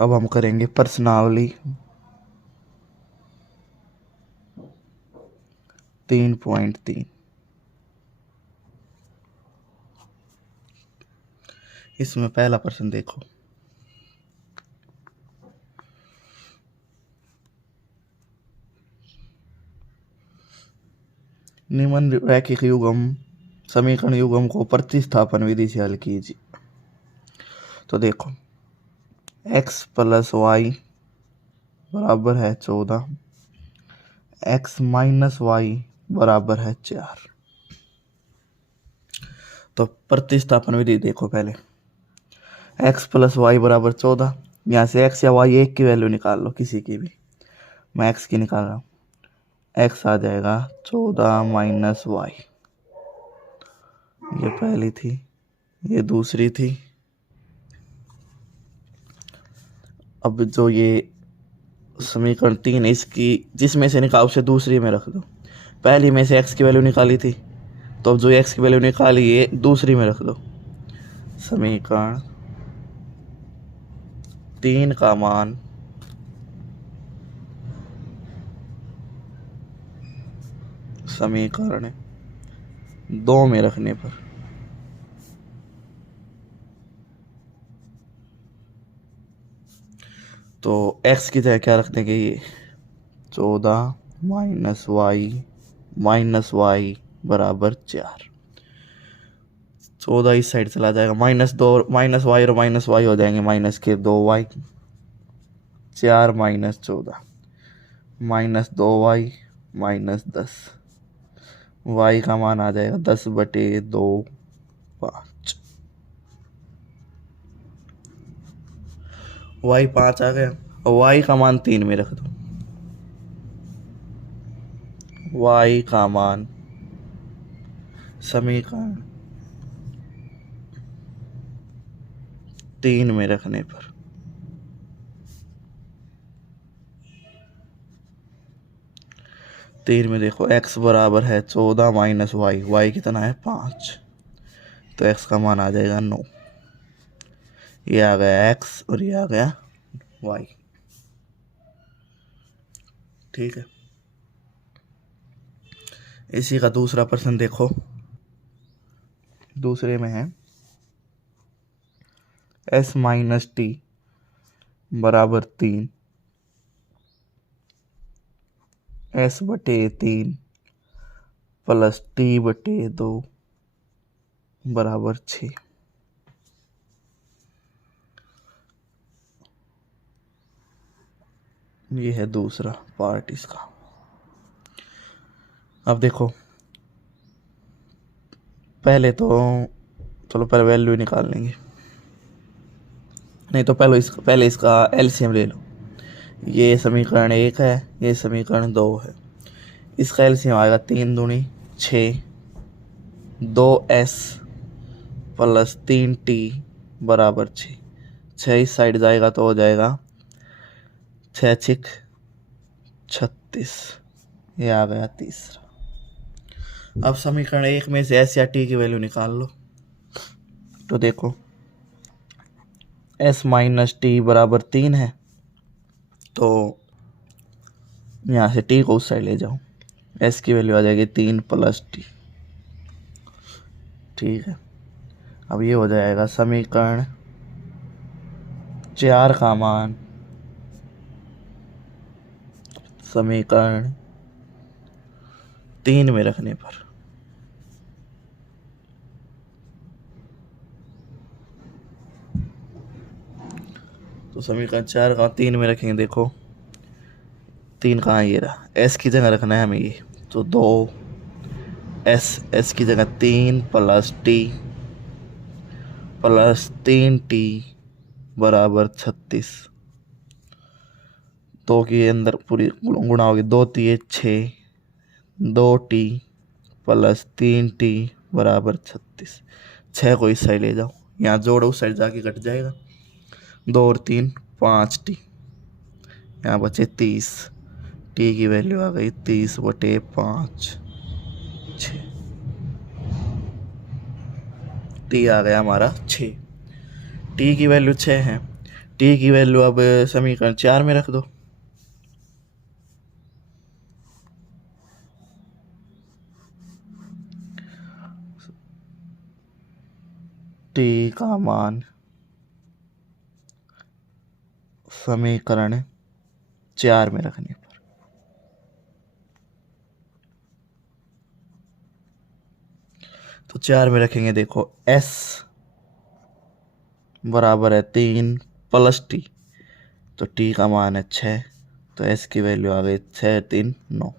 अब हम करेंगे प्रश्नावली 3.3। इसमें पहला प्रश्न देखो, निम्न रैखिक युग्म समीकरण युग्म को प्रतिस्थापन विधि से हल कीजिए। तो देखो x प्लस वाई बराबर है 14, x माइनस वाई बराबर है 4। तो प्रतिस्थापन विधि देखो, पहले x प्लस वाई बराबर 14, यहाँ से x या y एक की वैल्यू निकाल लो, किसी की भी। मैं x की निकाल रहा हूँ, x आ जाएगा 14 माइनस वाई, ये पहली थी, ये दूसरी थी। अब जो ये समीकरण 3 है, इसकी जिसमें से निकाल उसे दूसरी में रख दो। पहली में से x की वैल्यू निकाली थी, तो अब जो x की वैल्यू निकाली ये दूसरी में रख दो। समीकरण 3 का मान समीकरण 2 में रखने पर तो x की जगह क्या रख देंगे, ये 14 माइनस वाई बराबर 4। 14 इस साइड चला जाएगा, -2 माइनस वाई और माइनस वाई हो जाएंगे माइनस के 2y, 4 माइनस 14 -2y -10, y का मान आ जाएगा 10/2 5। y 5 आ गया, और y का मान 3 में रख दो। y का मान समीकरण 3 में रखने पर तीन में देखो x बराबर है 14 माइनस वाई, वाई कितना है 5, तो x का मान आ जाएगा 9। ये आ गया x और ये आ गया y। ठीक है, इसी का दूसरा प्रश्न देखो, दूसरे में है s माइनस टी बराबर 3, s/3 प्लस t/2 बराबर 6। ये है दूसरा पार्ट इसका। अब देखो पहले तो चलो पहले वैल्यू निकाल लेंगे, नहीं तो पहले इसका एलसीएम ले लो। ये समीकरण 1 है, ये समीकरण 2 है, इसका एलसीएम आएगा 3 दूनी 6, 2s प्लस 3t बराबर 6। 6 इस साइड जाएगा तो हो जाएगा 6 6 36। ये आ गया तीसरा। अब समीकरण 1 में से s या t की वैल्यू निकाल लो। तो देखो s माइनस टी बराबर 3 है, तो यहाँ से t को उस साइड ले जाओ, s की वैल्यू आ जाएगी 3 प्लस टी। ठीक है, अब ये हो जाएगा समीकरण 4 का मान समीकरण 3 में रखने पर तो समीकरण 4 का 3 में रखेंगे। देखो 3 कहाँ, ये रहा, s की जगह रखना है हमें ये, तो 2s की जगह 3 प्लस टी प्लस 3t बराबर 36। 2 के अंदर पूरी गुणा होगी, 2 3 6, 2t प्लस 3t बराबर 36। 6 को इस साइड ले जाओ, यहाँ जोड़ो उस साइड जाके कट जाएगा, 2 और 3 5t, यहाँ बचे 30, टी की वैल्यू आ गई 30/5 6। टी आ गया हमारा 6, टी की वैल्यू 6 है, टी की वैल्यू अब समीकरण 4 में रख दो। टी का मान समीकरण 4 में रखने पर तो 4 में रखेंगे। देखो s बराबर है 3 प्लस टी, तो टी का मान है 6, तो s की वैल्यू आ गई 6 3 9।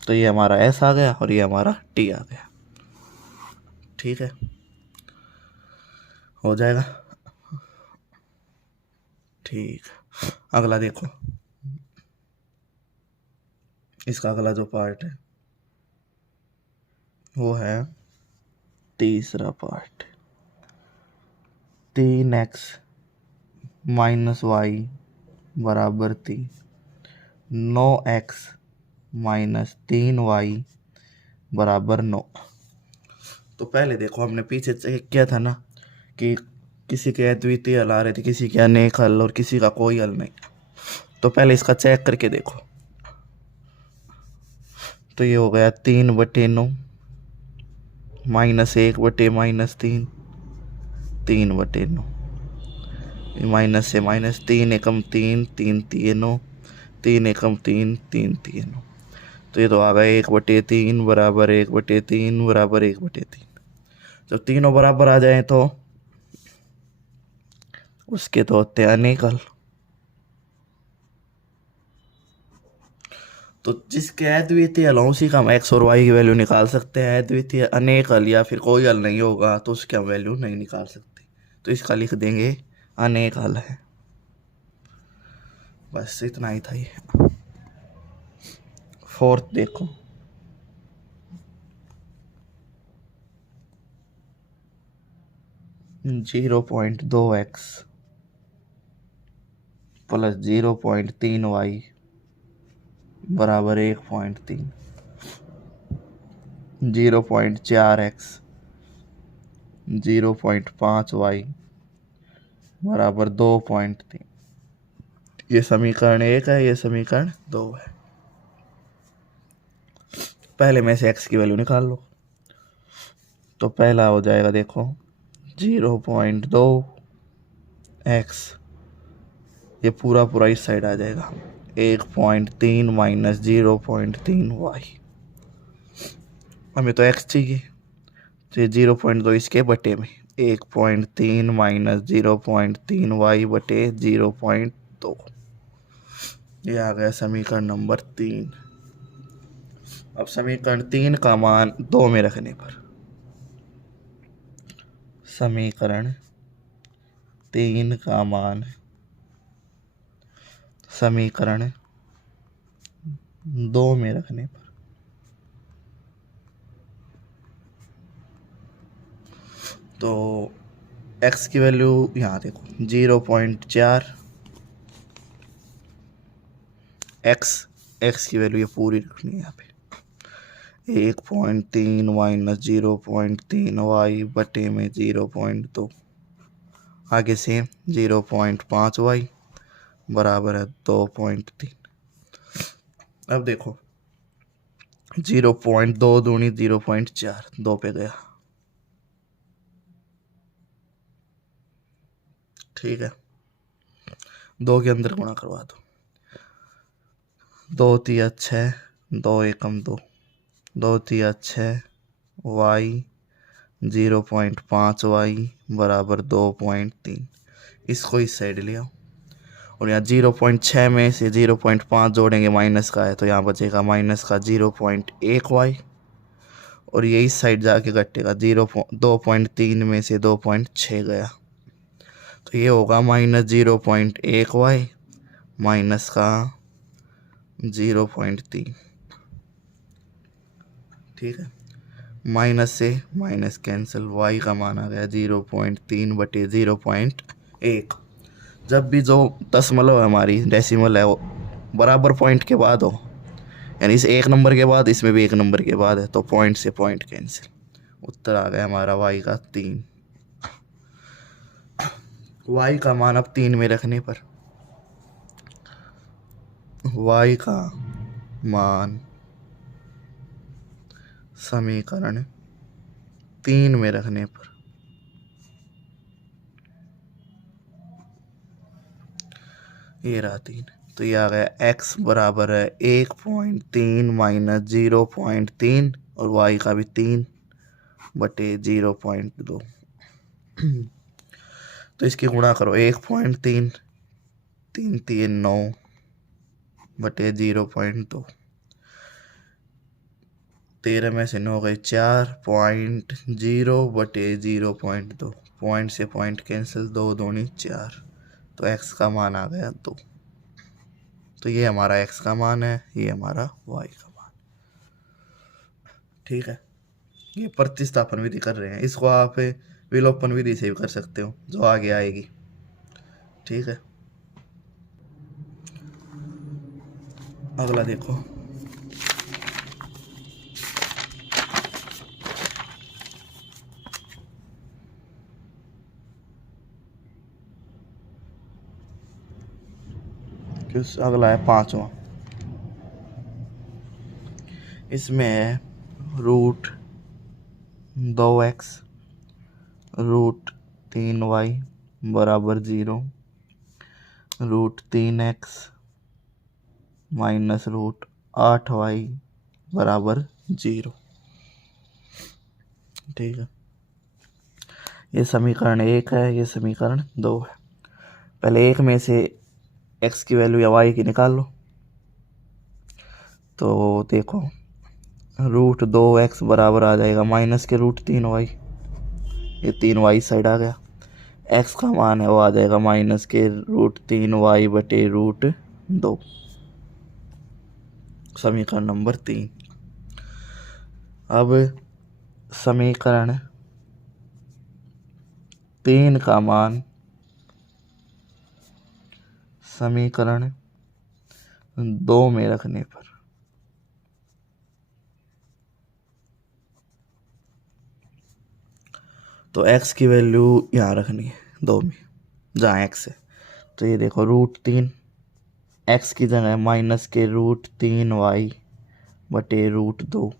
तो ये हमारा s आ गया और ये हमारा t आ गया। ठीक है, हो जाएगा। ठीक, अगला देखो, इसका अगला जो पार्ट है वो है तीसरा पार्ट। 3x माइनस वाई बराबर 3, 9x माइनस 3y बराबर 9। तो पहले देखो, हमने पीछे चेक किया था ना कि किसी के अद्वितीय हल आ रहे थे, किसी के अनेक हल और किसी का कोई हल नहीं। तो पहले इसका चेक करके देखो। तो ये हो गया 3/9 माइनस 1/-3 3/9, माइनस से माइनस, 3 एकम 3 3 3 3 एकम 3 3 3। तो ये तो आ गया 1/3 बराबर 1/3 बराबर 1/3। जब तीनों बराबर आ जाए तो उसके तो होते हैं अनेक हल। तो जिसके अद्वितीय हल उसी का हम x और y की वैल्यू निकाल सकते हैं। अद्वितीय अनेक हल या फिर कोई हल नहीं होगा तो उसकी हम वैल्यू नहीं निकाल सकते, तो इसका लिख देंगे अनेक हल है। बस इतना ही था ये। फोर्थ देखो, zero point 2x plus 0.3y बराबर 1.3, 0.4x 0.5y बराबर 2.3। ये समीकरण 1 है, ये समीकरण 2 है। पहले में से x की वैल्यू निकाल लो। तो पहला हो जाएगा, देखो 0.2x, ये पूरा पूरा इस साइड आ जाएगा। 1.3 माइनस 0.3y, हमें तो x चाहिए, तो ये 0.2 इसके बटे में 1.3 माइनस 0.3y बटे 0.2। ये आ गया समीकरण नंबर 3। अब समीकरण 3 का मान 2 में रखने पर, समीकरण 3 का मान समीकरण 2 में रखने पर तो x की वैल्यू यहाँ देखो 0.4, x की वैल्यू ये पूरी रखनी है यहाँ पे। 1.3 माइनस 0.3y बटे में 0.2, आगे से 0.5y बराबर है 2.3। अब देखो 0.2 दूनी 0.4, 2 पे गया। ठीक है, 2 के अंदर गुणा करवा दो, 2 तिया 6, 2 एकम 2, 2 तिया 6, y 0.5y बराबर 2.3। इसको इस साइड ले आओ और यहाँ 0.6 में से 0.5 जोड़ेंगे, माइनस का है तो यहाँ बचेगा माइनस का 0.1y, और ये इस साइड जाके घटेगा 2.3 में से 2.6 गया, तो ये होगा माइनस 0.1y माइनस का 0.3। ठीक है, माइनस से माइनस कैंसिल, y का मान आ गया 0.3 बटे 0.1। जब भी जो दशमलव है हमारी डेसिमल है वो बराबर पॉइंट के बाद हो, यानी इस एक नंबर के बाद इसमें भी एक नंबर के बाद है, तो पॉइंट से पॉइंट कैंसिल। उत्तर आ गया हमारा y का 3। y का मान अब 3 में रखने पर y का मान समीकरण 3 में रखने पर ये रहा 3, तो ये आ गया x बराबर है 1.3 माइनस 0.3 और y का भी 3 बटे 0.2। तो इसकी गुणा करो 1.3, 3 3 9 बटे 0.2, 13 में से 9 गए 4.0 बटे 0.2, पॉइंट से पॉइंट कैंसिल, 2 दूनी 4, तो x का मान आ गया 2। तो ये हमारा x का मान है, ये हमारा y का मान। ठीक है, ये प्रतिस्थापन विधि कर रहे हैं, इसको आप विलोपन विधि से भी कर सकते हो जो आगे आएगी। ठीक है, अगला देखो, अगला है 5वां। इसमें है √2x √3y बराबर 0, √3x माइनस √8y बराबर 0। ठीक है, ये समीकरण 1 है, ये समीकरण 2 है। पहले एक में से x की वैल्यू या y की निकाल लो। तो देखो √2x बराबर आ जाएगा माइनस के √3y, ये 3y साइड आ गया। x का मान है वो आ जाएगा माइनस के √3y बटे √2, समीकरण नंबर 3। अब समीकरण 3 का मान समीकरण 2 में रखने पर तो x की वैल्यू यहाँ रखनी है 2 में, जहाँ x है। तो ये देखो √3 x की जगह माइनस के √3y बटे √2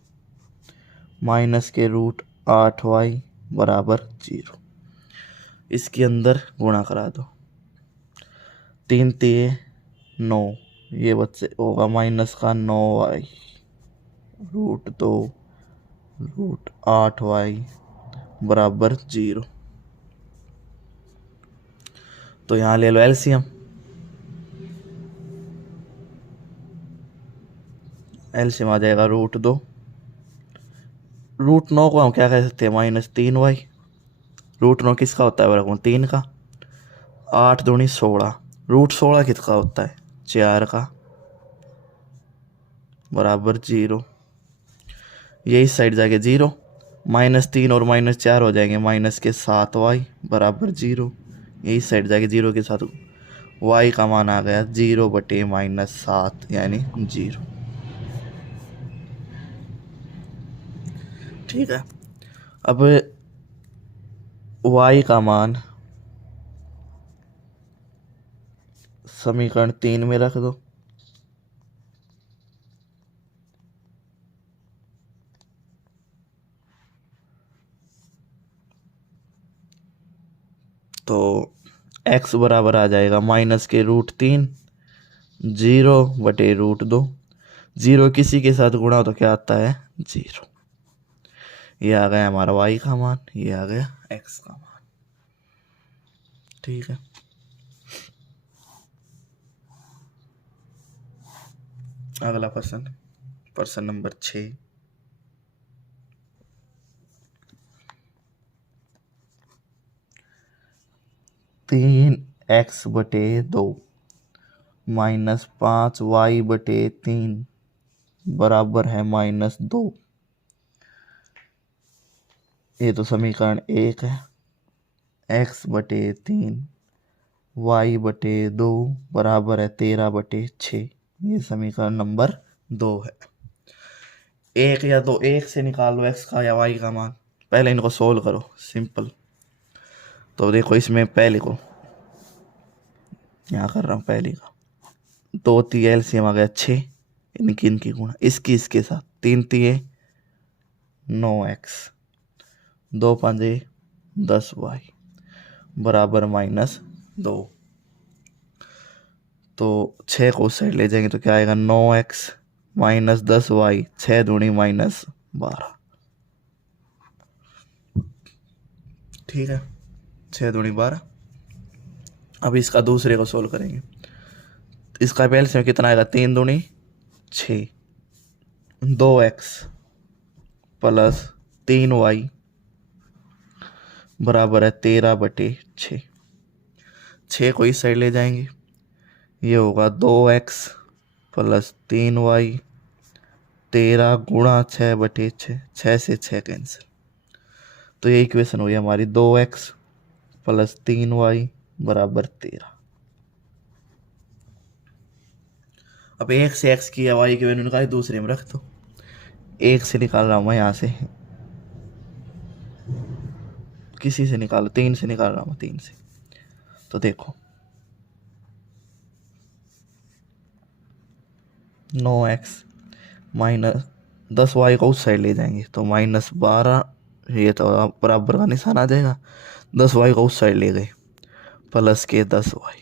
माइनस के √8y बराबर 0। इसके अंदर गुणा करा दो, 3 3 9, ये बच्चे होगा माइनस का 9y √2 √8y बराबर 0। तो यहाँ ले लो एलसीएम, एलसीएम आ जाएगा √2, √9 को हम क्या कह सकते हैं -3y, √9 किसका होता है बराबर 3 का, 8 दूनी 16, √16 किसका होता है 4 का बराबर 0। ये इस साइड जाके 0, -3 और -4 हो जाएंगे माइनस के 7y बराबर 0। ये इस साइड जाके 0 के साथ y का मान आ गया 0 बटे -7 यानी 0। ठीक है, अब y का मान समीकरण 3 में रख दो। तो x बराबर आ जाएगा माइनस के √3, 0 बटे √2, 0 किसी के साथ गुणा हो तो क्या आता है 0। ये आ गया हमारा y का मान, ये आ गया x का मान। ठीक है, अगला प्रश्न नंबर 6। 3x बटे 2 माइनस 5y बटे 3 बराबर है -2। ये तो समीकरण 1 है। x बटे 3 y बटे 2 बराबर है 13 बटे 6, ये समीकरण नंबर 2 है। एक या दो, एक से निकाल लो x का या y का मान, पहले इनको सोल्व करो सिंपल। तो देखो इसमें पहले को यहाँ कर रहा हूँ पहले का। 2 3 एलसीएम आ गया 6, इनकी गुणा, इसकी इसके साथ 3 3 9x, 2 5 10y बराबर -2। तो 6 को उस साइड ले जाएंगे तो क्या आएगा, 9x -10y, 6 दूनी -12। ठीक है, 6 दूनी 12। अब इसका दूसरे को सोल्व करेंगे। इसका पहले से कितना आएगा, 3 दूनी 6, 2x प्लस 3y बराबर है 13/6। 6 को इस साइड ले जाएंगे, ये होगा 2x प्लस 3y, 13 गुणा 6/6, 6 से 6 कैंसिल। तो ये इक्वेशन हुई हमारी 2x प्लस 3y बराबर 13। अब 1 से x की y की वैल्यू निकाली, दूसरे में रख दो। 1 से निकाल रहा हूँ मैं, यहाँ से किसी से निकालो, 3 से निकाल रहा हूँ, 3 से। तो देखो 9x माइनस 10y को उस साइड ले जाएंगे तो -12, ये तो बराबर का निशान आ जाएगा। 10y को उस साइड ले गए, प्लस के 10y,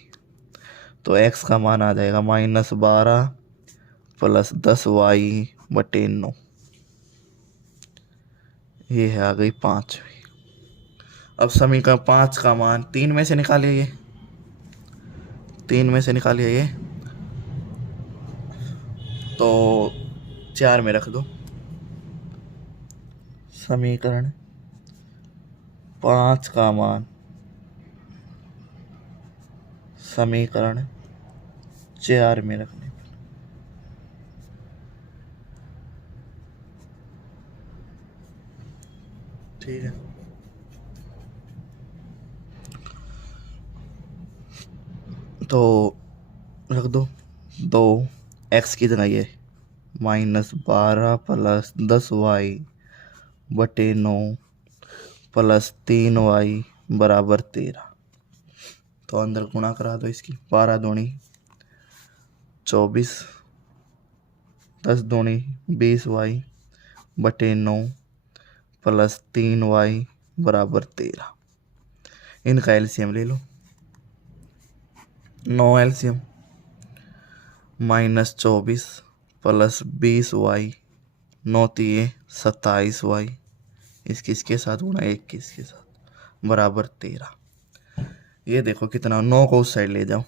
तो x का मान आ जाएगा -12 प्लस 10y/9। ये है आ गई 5वीं। अब समीकरण 5 का मान 3 में से निकालिए, ये 3 में से निकालिए, ये तो 4 में रख दो। समीकरण 5 का मान समीकरण 4 में रखने पर ठीक है। तो रख दो, 2x की जगह ये -12 प्लस 10y/9 प्लस 3y बराबर 13। तो अंदर गुणा करा दो इसकी, 12 दूनी 24, 10 दूनी 20y/9 प्लस 3y बराबर 13। इनका एलसीएम ले लो। 9 एलसीएम -24 प्लस 20y, 9 3 27y, इसके साथ गुणा 21 के साथ बराबर 13। ये देखो कितना, 9 को उस साइड ले जाओ,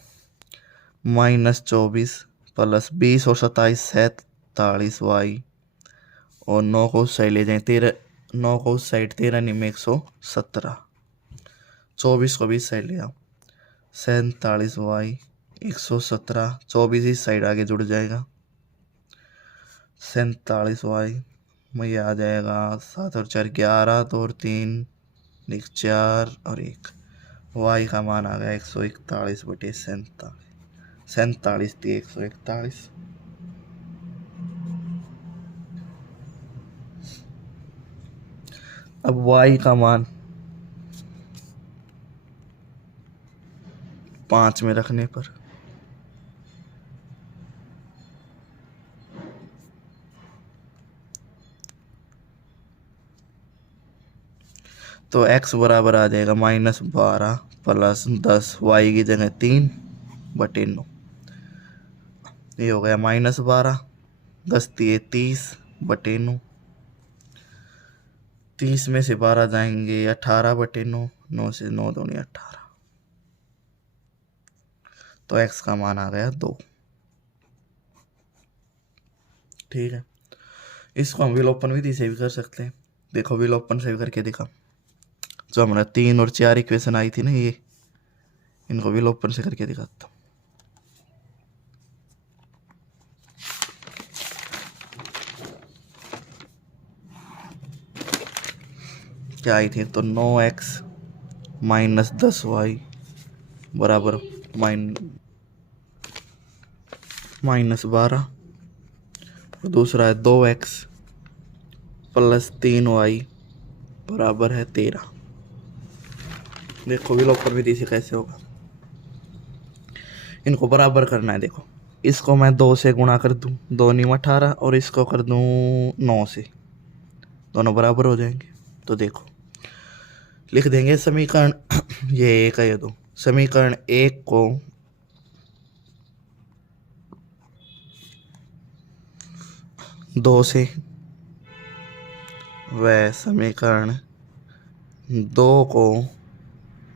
-24 प्लस 20 और 27 47y, और 9 को उस साइड ले जाए 13, 9 को उस साइड 13 में 117, 24 को भी इस साइड ले आओ, 47y 117, 24 इस साइड आगे जुड़ जाएगा, 47y में ये आ जाएगा 7 और 4 11, 2 और 3 4 और 1, y का मान आ गया 141/47, 47 थी 141। अब y का मान 5 में रखने पर तो x बराबर आ जाएगा -12 प्लस 10, y की जगह 3/9, ये हो गया -12, 10 3 30/9, 30 में से 12 जाएंगे 18/9, 9 से 9 दूनी 18, तो x का मान आ गया 2। ठीक है, इसको हम विलोपन विधि से भी कर सकते हैं। देखो विलोपन से भी करके दिखा, जो हमारा 3 और 4 इक्वेशन आई थी ना, ये इनको विलोपन से करके दिखाता हूँ। क्या आई थी, तो 9x -10y बराबर -12, और दूसरा है 2x प्लस 3y बराबर है 13। देखो विलोपन विधि से कैसे होगा। इनको बराबर करना है। देखो इसको मैं 2 से गुणा कर दूँ, 2 नीम 18, और इसको कर दूँ 9 से, दोनों बराबर हो जाएंगे। तो देखो लिख देंगे समीकरण ये एक है, ये दो, समीकरण 1 को 2 से व समीकरण 2 को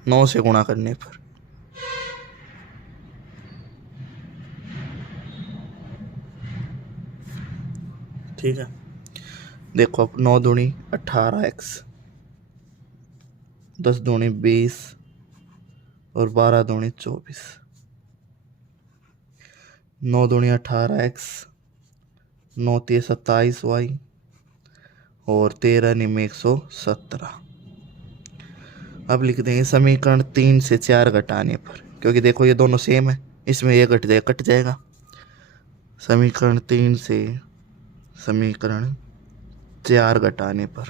9 से गुणा करने पर। ठीक है, देखो अब 9 दूनी 18x, 10 दूनी 20 और 12 दूनी 24। 9 दूनी 18x, 9 3 27y और 13 निम 117। अब लिख देंगे समीकरण 3 से 4 घटाने पर, क्योंकि देखो ये दोनों सेम है, इसमें ये कट जाएगा। समीकरण 3 से समीकरण 4 घटाने पर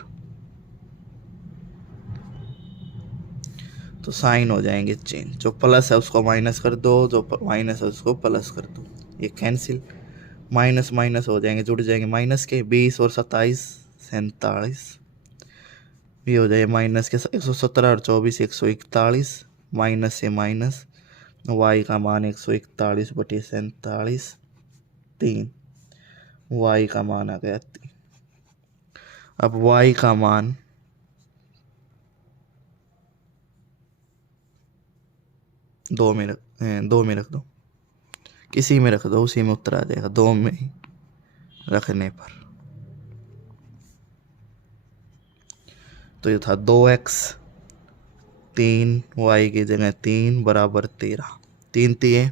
तो साइन हो जाएंगे चेंज, जो प्लस है उसको माइनस कर दो, जो माइनस है उसको प्लस कर दो, ये कैंसिल, माइनस माइनस हो जाएंगे, जुड़ जाएंगे माइनस के, 20 और 27 47, ये हो जाए माइनस के 117 और 24 141, माइनस से माइनस, y का मान 141/47 3, y का मान आ गया 3। अब y का मान दो में रख दो, किसी में रख दो, उसी में उत्तर आ जाएगा, 2 में ही रखने पर। तो ये था 2x 3, y की जगह 3 बराबर 13, 3 3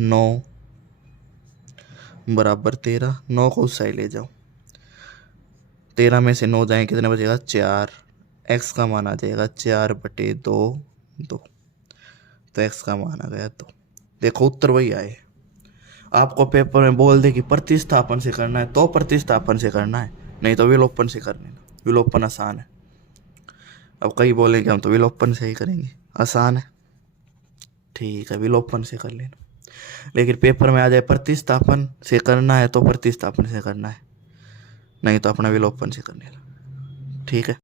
9 बराबर 13, 9 को उस साइड ले जाओ, 13 में से 9 जाए कितने बचेगा 4, x का मान आ जाएगा 4/2 2, तो x का मान आ गया 2। देखो उत्तर वही आए। आपको पेपर में बोल दे कि प्रतिस्थापन से करना है तो प्रतिस्थापन से करना है, नहीं तो विलोपन से कर लेना, विलोपन आसान है। अब कई बोलेंगे हम तो विलोपन से ही करेंगे, आसान है, ठीक है विलोपन से कर लेना। लेकिन पेपर में आ जाए प्रतिस्थापन से करना है तो प्रतिस्थापन से करना है, नहीं तो अपना विलोपन से कर लेना, ठीक है।